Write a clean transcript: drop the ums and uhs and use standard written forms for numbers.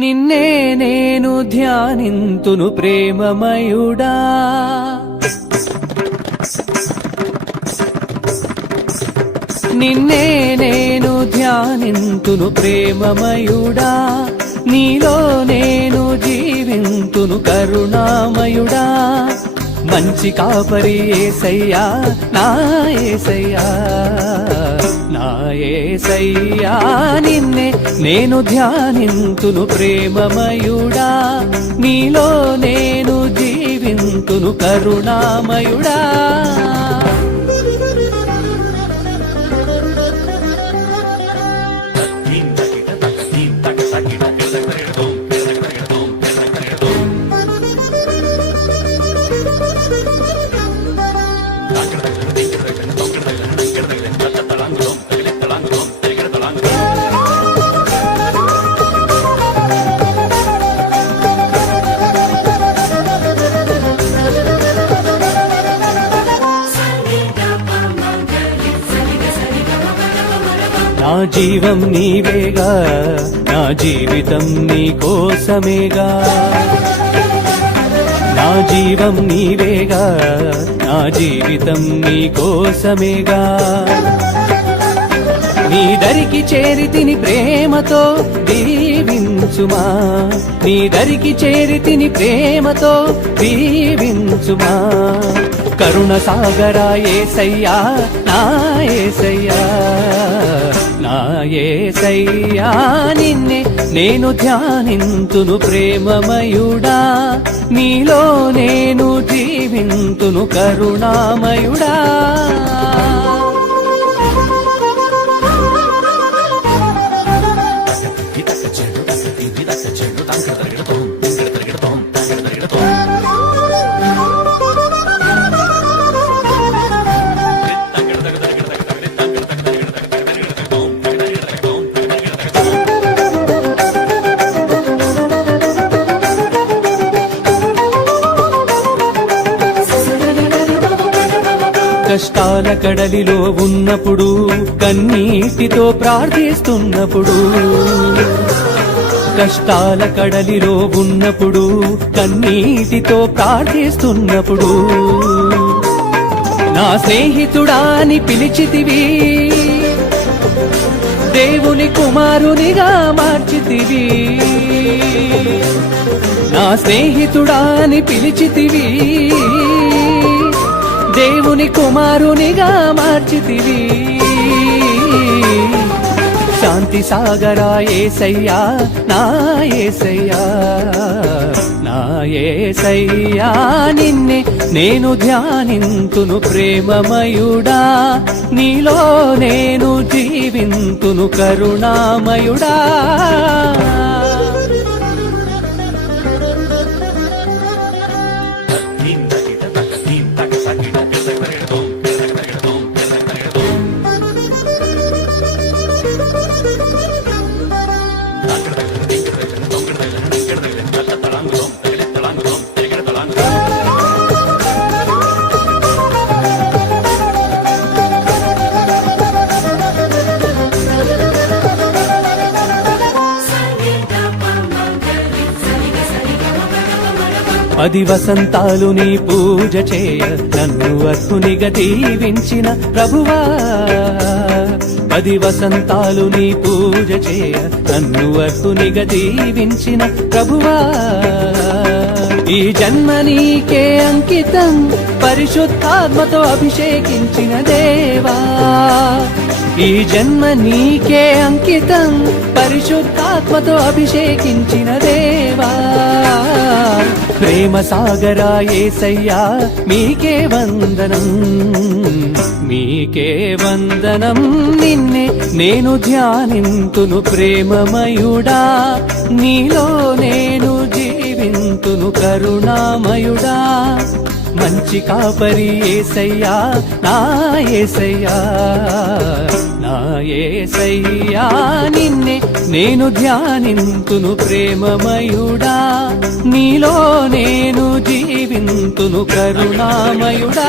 నిన్నే నేను ధ్యానింతును ప్రేమమయుడా. నిన్నే నేను ధ్యానింతును ప్రేమమయుడా. నీలో నేను జీవింతును కరుణామయుడా. మంచి కాపరి యేసయ్యా, నా యేసయ్యా, నా యేసయ్యా. నిన్నే నేను ధ్యానింతును ప్రేమమయుడా. నీలో నేను జీవింతును కరుణామయుడా. నా జీవం నీవేగా, నా జీవితం నీ కోసమేగా. నా జీవం నీవేగా, నా జీవితం నీ కోసమేగా. నీ దరికి చేరితిని ప్రేమతో దీవించుమా. నీ దరికి చేరితిని ప్రేమతో దీవించుమా. కరుణ సాగరా యేసయ్యా, నా యేసయ్యా, నా యేసయ్యా. నిన్నే నేను ధ్యానింతును ప్రేమమయుడా. నీలో నేను జీవింతును కరుణామయుడా. కష్టాల కడలిలో ఉన్నప్పుడు, కన్నీటితో ప్రార్థిస్తున్నప్పుడు, కష్టాల కడలిలో ఉన్నప్పుడు, కన్నీటితో ప్రార్థిస్తున్నప్పుడు, నా స్నేహితుడాని పిలిచితివి, దేవుని కుమారునిగా మార్చితివి. నా స్నేహితుడాని పిలిచితివి, దేవుని కుమారునిగా మార్చితివి. శాంతి సాగరా యేసయ్యా, నా యేసయ్యా, నా యేసయ్యా. నిన్నే నేను ధ్యానింతును ప్రేమమయుడా. నీలో నేను జీవింతును కరుణామయుడా. పది వసంతాలు నీ పూజ చేయ నన్ను అర్హునిగా దీవించిన ప్రభువా. పది వసంతాలు నీ పూజ చేయ నన్ను అర్హునిగా దీవించిన ప్రభువా. ఈ జన్మ నీకే అంకితం, పరిశుద్ధాత్మతో అభిషేకించిన దేవా. ఈ జన్మ నీకే అంకితం, పరిశుద్ధాత్మతో అభిషేకించిన దేవా. ప్రేమ సాగరా యేసయ్యా, మీకే వందనం, మీకే వందనం. నిన్నే నేను ధ్యానింతును ప్రేమమయుడా. నీలో నేను జీవింతును కరుణామయుడా. మంచి కాపరి యేసయ్యా, నా యేసయ్యా, నా యేసయ్యా. నిన్నే నేను ధ్యానింతును ప్రేమమయుడా. నీలో నేను జీవింతును కరుణామయుడా.